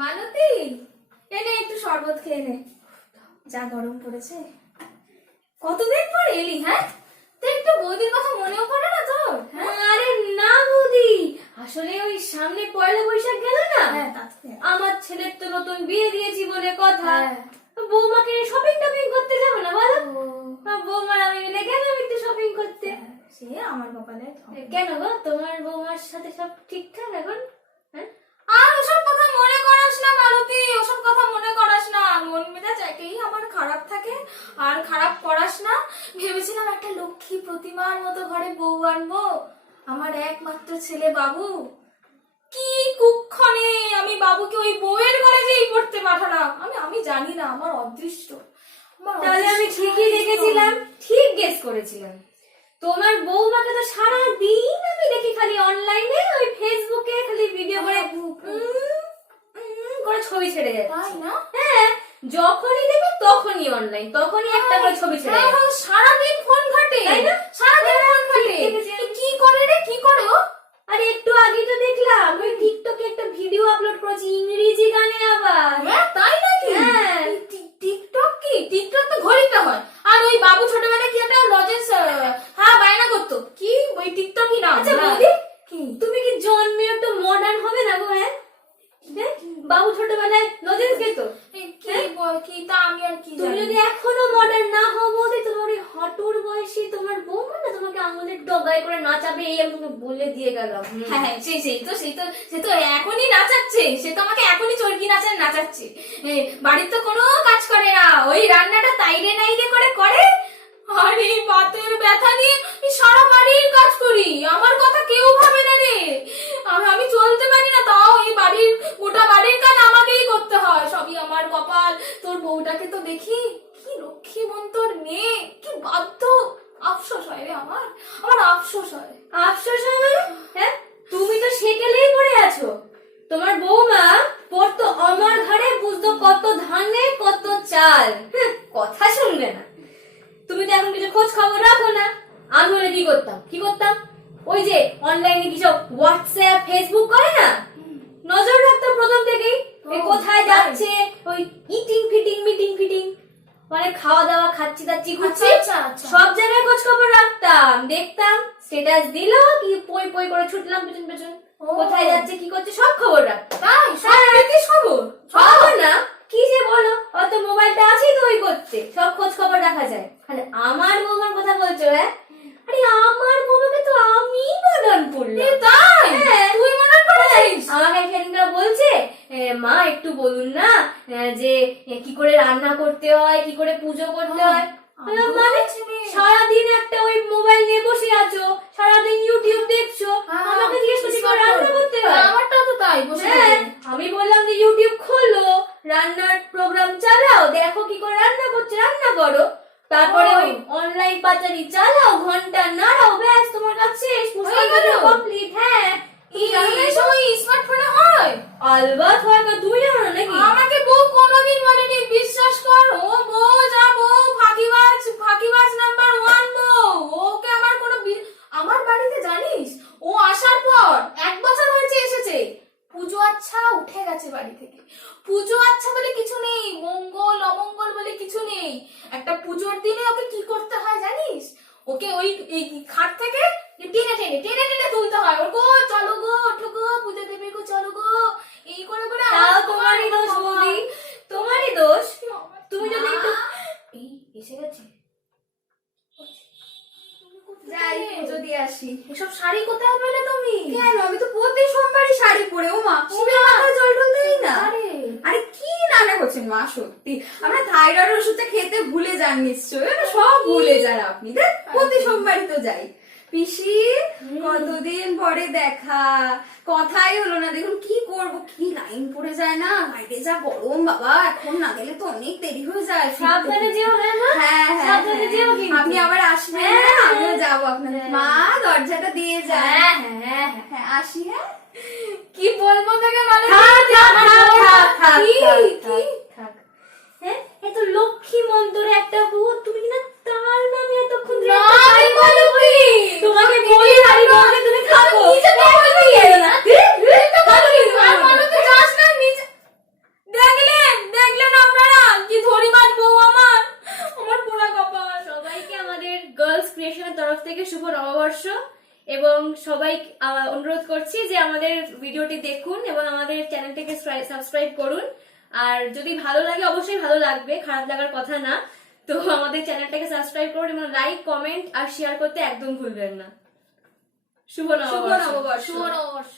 মালতী, এনে একটু শরবত খেয়ে নে, যা গরম পড়েছে। কতদিন পর এলি? হ্যাঁ, তো একটু বৌদির কথা মনেও পড়ে না তোর? আরে না বৌদি, আসলে ওই সামনে পয়লা বৈশাখ গেল না, আমার ছেলের তো নতুন বিয়ে দিয়েছি বলে কথা। বৌমাকে শপিং টপিং করতে যাবো না বলো? বৌমার আমি মিলে গেলাম একটু শপিং করতে। সে আমার কপালে। কেন গো, তোমার বৌমার সাথে সব ঠিকঠাক এখন? আর ওসব কথা মনে করাস না মালতী, ওসব কথা মনে করাস না। মন মেজাজ একেই আমার খারাপ থাকে, আর খারাপ করাস না। ভেবেছিলাম একটা লক্ষ্মী প্রতিমার মতো ঘরে বউ আনবো, আমার একমাত্র ছেলে বাবু। কি কুক্ষণে আমি বাবুকে ওই বউয়ের ঘরে যেই পড়তে পাঠালাম। আমি জানি না, আমার অদৃষ্ট। তাহলে আমি ঠিকই দেখেছিলাম, ঠিক গেস করেছিলাম। তোমার বৌমাকে তো সারা দিন আমি দেখি খালি অনলাইনে ওই ফেসবুকে খালি ভিডিও করে করে ছবি ছেড়ে যায়, তাই না? হ্যাঁ, যখনই দেখি তখনই অনলাইন, তখনই একটা করে ছবি ছেড়ে যায়। সারাদিন ফোন ঘাটে, তাই না? সারাদিন ফোন ঘাটে। কি করে রে, কি করে ও? আরে একটু আগে তো দেখলাম ওই টিকটকে একটা ভিডিও আপলোড করেছে ইংরেজি গানে আবার। হ্যাঁ, তাই নাকি? হ্যাঁ। টিকটক কি? টিকটক তো ঘড়িতে হয়। আর ওই বাবু ছোটবেলায় কি একটা লজেন্স বায়না করতো, কি ওই টিকটকই না? আচ্ছা বৌদি, তুমি কি জন্মে একটু মডার্ন হবে না গো? হ্যাঁ, বাবু ছোটবেলায় লজেন্স খেত। কি তা আমি আর কি তুমি জানি? যদি এখনো মডার্ন না হও বৌদি, তোমার ওই হটুর বয়সী তোমার বৌমা না তোমাকে আঙুলের ডগায় করে নাচাবে, এই আমি তোমাকে বলে দিয়ে গেলাম। হ্যাঁ হ্যাঁ, সে তো এখনই নাচাচ্ছে, সে তো আমাকে এখনই চরকি নাচাচ্ছে। বাড়ির তো কোনো কাজ করে না, ওই রান্নাটা তাইরে নাইরে করে। আর এই বাতের ব্যথা নিয়ে সারা বাড়ির কাজ করি, আমার কথা কেউ ভাবে না রে। আমি চলতে পারি না, তাও এই বাড়ির গোটা বাড়ির কাজ আমাকেই করতে হয়। সবই আমার কপাল। তোর বউটাকে তো দেখি, কি লক্ষ্মী মন তোর মেয়ে, কি বাধ্য। আফসোস হয় রে, আমার আফসোস হয়। আফসোস হয় মানে? হ্যাঁ, তুমি তো সেকেলেই পড়ে আছো। তোমার বৌমা পড়তো আমার ঘরে, বুঝতো কত ধানে কত চাল, কথা শুনবে না। তুমি তো এখন কিছু খোঁজ খবর রাখো না। আমি হলে কি করতাম, ওই যে অনলাইনে কিছু হোয়াটসঅ্যাপ ফেসবুক করে না, নজর রাখতাম প্রথম থেকেই। কোথায় যাচ্ছে, ওই ইটিং ফিটিং মিটিং ফিটিং, মানে খাওয়া দাওয়া খাচ্ছি দাচ্ছি ঘুরছি, সব জায়গায় খোঁজ খবর রাখতাম, দেখতাম স্ট্যাটাস দিল কি পই পই করে ছুটলাম পেছন পেছন, কোথায় যাচ্ছে কি করছে সব খবর রাখতাম। খবর না কি যে বলো, অত মোবাইলটা আছেই তো ওই করতে, সব খোঁজ খবর রাখা যায়। আরে আমার বৌমার কথা বলছো? হ্যাঁ, আরে আমার বৌমাকে তো আমি মডার্ন করলাম। তাই? তুই মডার্ন করেছিস? আমাকে সেদিনকার বলছে, মা একটু বলুন না যে কি করে রান্না করতে হয়, কি করে পুজো করতে হয়। মানে সারাদিন একটা ওই মোবাইল নিয়ে বসে আছো, সারাদিন ইউটিউব দেখছো, আমাকে জিজ্ঞেস করছি করে রান্না করতে হয়? আমারটাও তো তাই। আমি বললাম যে ইউটিউব খোলো, রান্নার প্রোগ্রাম চালাও, দেখো কি করে রান্না করছে, রান্না করো। তারপরে ওই অনলাইন পাচারি চালাও, ঘন্টা নাড়াও, ব্যাস তোমার কাছে কমপ্লিট। হ্যাঁ, স্মার্টফোনে হয়? আলবাত হয়। তুমি জানো না নাকি? আমাকে বউ কোনোদিন বলেনি, বিশ্বাস কর। ও বউ যা বউ, ফাঁকিবাজ নাম্বার 1 বউ। ওকে আমার কোনো আমার বাড়িতে জানিস, ও আসার পর 1 বছর হয়েছে এসেছে, পুজো আচ্ছা উঠে গেছে বাড়ি থেকে। পুজো আচ্ছা বলে কিছু নেই, মঙ্গল অমঙ্গল বলে কিছু নেই। একটা পুজোর দিনে ওকে কি করতে হয় জানিস? ওকে ওই খাট থেকে টেনে টেনে টেনে টেনে তুলতে হয়। ওর গো চলো গো, ওঠো গো, পুজো দেবে গো, চলো গো, এই করে করে। তোমারই দোষ বৌদি, তোমারই দোষ। তুমি যদি একটু এসে গেছে, যাই পুজো দিয়ে আসি। এসব শাড়ি কোথায় পেলে তুমি? কেন, আমি তো প্রতি সোমবারই শাড়ি পরে। ও মা, শিবের মাথায় জল টল দেই না। আরে কি রান্না করছেন মা, সত্যি আমরা থাইরয়েড ওষুধটা খেতে ভুলে যান নিশ্চয়ই, সব ভুলে যান আপনি। দেখ প্রতি সোমবারই তো যাই। পিসি, কতদিন পরে দেখা, কথাই হলো না। দেখুন কি করব, কি লাইন পড়ে যায় না, বাইরে যা গরম বাবা, এখন না গেলে তো অনেক দেরি হয়ে যায়। সাবধানে যেও। হ্যাঁ মা, সাবধানে যেও কিন্তু। আপনি আবার আসবেন? আমিও যাবো আপনাদের। মা দরজাটা দিয়ে যায়। হ্যাঁ, আসি। হ্যাঁ, কি বলবো তোকে মানে? হ্যাঁ, এত লক্ষ্মী মন্তরে একটা বউ, তুমি না তার নামে এতক্ষণ ধরে তোমাকে বলি আমি তোমাকে তুমি থাকো। নববর্ষ, এবং সবাই অনুরোধ করছি যে আমাদের ভিডিওটি দেখুন এবং আমাদের চ্যানেলটিকে সাবস্ক্রাইব করুন। আর যদি ভালো লাগে, অবশ্যই ভালো লাগবে, খারাপ লাগার কথা না, তো আমাদের চ্যানেলটাকে সাবস্ক্রাইব করুন এবং লাইক, কমেন্ট আর শেয়ার করতে একদম ভুলবেন না। শুভ নববর্ষ। নববর্ষ। শুভ নববর্ষ।